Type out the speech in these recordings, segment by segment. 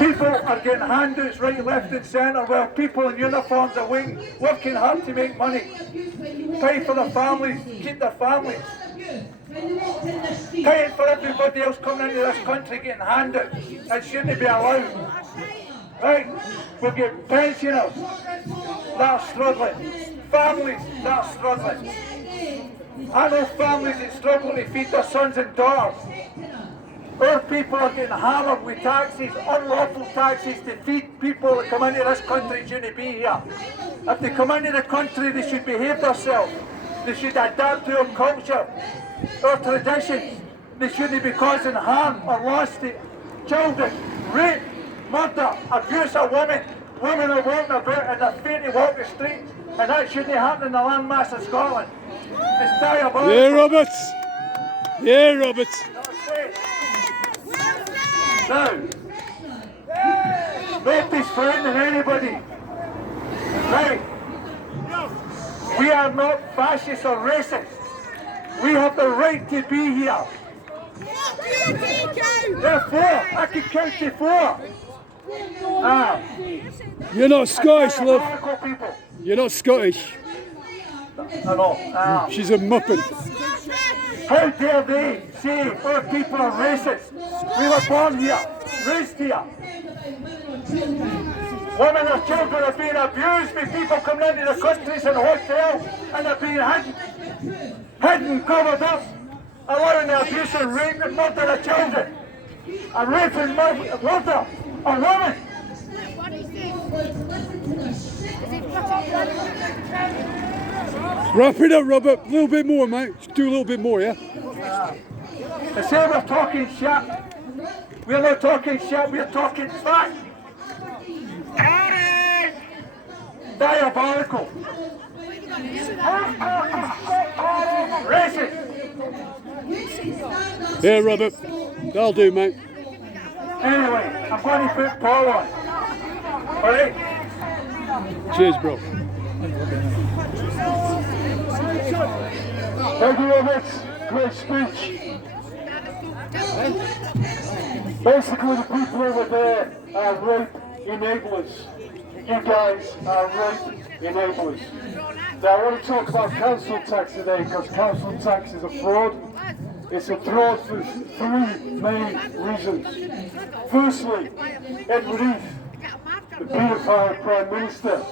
People are getting handouts right, left and centre while people in uniforms are working hard to make money, pay for their families, keep their families. Paying for everybody else coming into this country getting handouts. That shouldn't be allowed. Right? We've got pensioners that are struggling, families that are struggling. I know families that struggle to feed their sons and daughters. Our people are getting hammered with taxes, unlawful taxes to feed people that come into this country shouldn't be here. If they come into the country, they should behave themselves. They should adapt to our culture, our traditions. They shouldn't be causing harm or loss to children, rape, murder, abuse of women. Women are walking about and they're afraid to walk the streets, and that shouldn't happen in the landmass of Scotland. It's diabolical. Yeah, Roberts. Yeah, Roberts. Now, nobody's threatening anybody. Right? We are not fascists or racist. We have the right to be here. Therefore, I can count to 4. You're not Scottish, love. You're not Scottish. I know. She's a muppet. How dare they say our people are racist? We were born here, raised here. Women and children are being abused with people coming into the countries and hotels, and they're being hidden, covered up, allowing the abuse and rape and murder of children. And rape and murder of women. Wrap it up, Robert. A little bit more, mate. Just do a little bit more, yeah? They say we're talking shit. We're not talking shit, we're talking fact. Diabolical. Racist. Yeah, Robert. That'll do, mate. Anyway, I'm going to put Paul on. Alright? Cheers, bro. Thank you, Roberts. Great speech. Basically, the people over there are rape enablers. You guys are rape enablers. Now, I want to talk about council tax today because council tax is a fraud. It's a fraud for 3 main reasons. Firstly, Edward Heath, the paedophile Prime Minister,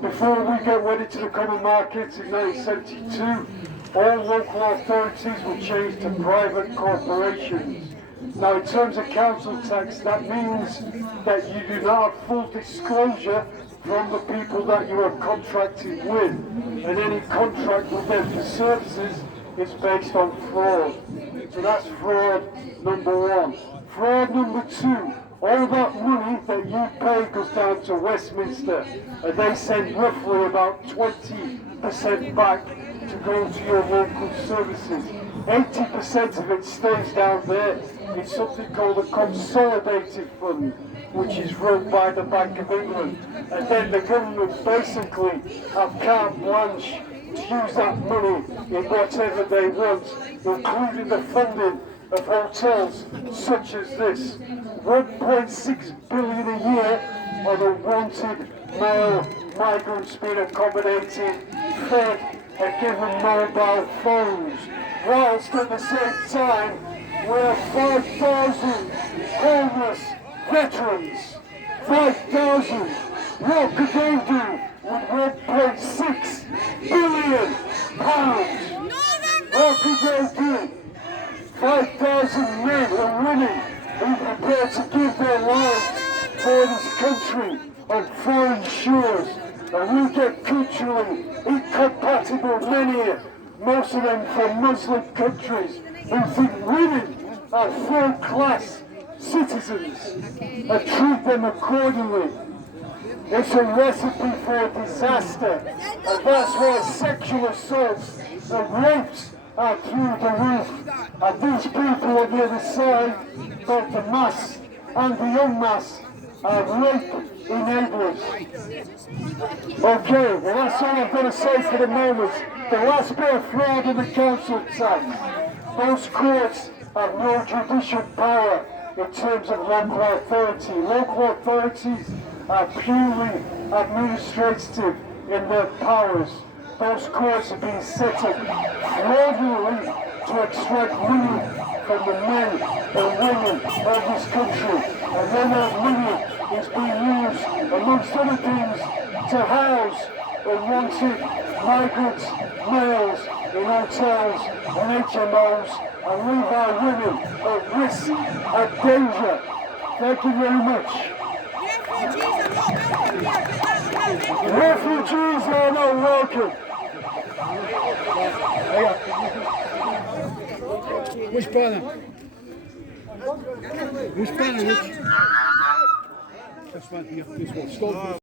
before we get wedded to the common markets in 1972, all local authorities were changed to private corporations. Now, in terms of council tax, that means that you do not have full disclosure from the people that you are contracted with, and any contract with them for services is based on fraud. So that's fraud number 1. Fraud number 2, all that money that you pay goes down to Westminster, and they send roughly about 20% back to go to your local services. 80% of it stays down there in something called a consolidated fund, which is run by the Bank of England. And then the government basically have carte blanche to use that money in whatever they want, including the funding of hotels such as this. 1.6 billion a year on the wanted male migrants being accommodated, fed, and given mobile phones, whilst at the same time we have 5,000 homeless veterans. 5,000. What could they do with 1.6 billion pounds? What could they do? 5,000 men and women who are prepared to give their lives for this country on foreign shores, and we get culturally incompatible many, most of them from Muslim countries, who think women are third-class citizens and treat them accordingly. It's a recipe for disaster, and that's why sexual assaults and rapes are through the roof. And these people on the other side, both the mass and the young mass, are rape enablers. Okay, well that's all I've got to say for the moment. The last bit of fraud in the council tax. Most courts have no judicial power. in terms of local authority. Local authorities are purely administrative in their powers. Those courts are being set up regularly to extract money from the men and women of this country. And then that money is being used, amongst other things, to house unwanted migrants, males in hotels and HMOs and leave our women at risk, at danger. Thank you very much. Refugees are not welcome. Which banner? Which banner, Rich? This one here, this one. Stop.